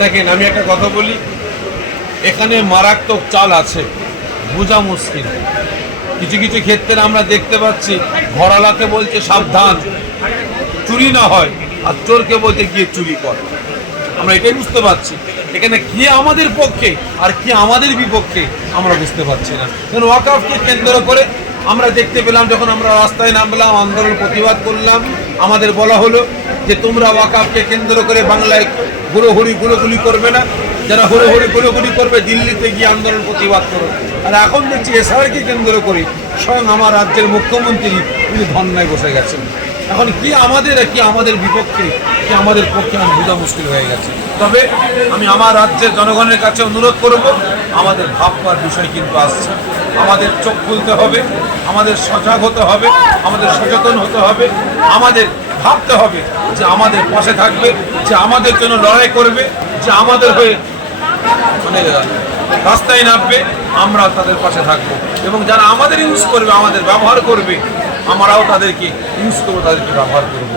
দেখেন আমি একটা কথা বলি, এখানে মারাত্মক চাল আছে, বোঝা মুশকিল। কিছু কিছু ক্ষেত্রে আমরা দেখতে পাচ্ছি ঘরালাকে বলছে সাবধান চুরি না হয়, আর চোরকে বলতে গিয়ে চুরি কর। আমরা এটাই বুঝতে পারছি এখানে কি আমাদের পক্ষে আর কি আমাদের বিপক্ষে আমরা বুঝতে পারছি না। কারণ ওয়াকফকে কেন্দ্র করে আমরা দেখতে পেলাম, যখন আমরা রাস্তায় নামলাম, আন্দোলন প্রতিবাদ করলাম, আমাদের বলা হলো যে তোমরা ওয়াকফকে কেন্দ্র করে বাংলায় গুলোগুলি করবে না, যারা গুলোগুলি করবে দিল্লিতে গিয়ে আন্দোলন প্রতিবাদ করো। আর এখন দেখছি এসআরকে কেন্দ্র করে স্বয়ং আমার রাজ্যের মুখ্যমন্ত্রী তিনি ধর্নায় বসে গেছেন। এখন কি আমাদের কি আমাদের বিপক্ষে কি আমাদের পক্ষে বোঝা মুশকিল হয়ে গেছে। তবে আমি আমার রাজ্যের জনগণের কাছে অনুরোধ করব, আমাদের ভাববার বিষয় কিন্তু আসছে, আমাদের চোখ খুলতে হবে, আমাদের সজাগ হতে হবে, আমাদের সচেতন হতে হবে, আমাদের ভাবতে হবে যে আমাদের পাশে থাকবে, যে আমাদের জন্য লড়াই করবে, যে আমাদের হয়ে মানে রাস্তায় নামবে, আমরা তাদের পাশে থাকবো। এবং যারা আমাদের ইউজ করবে, আমাদের ব্যবহার করবে, আমরাও তাদেরকে ইউজ করবো, তাদেরকে ব্যবহার করবো।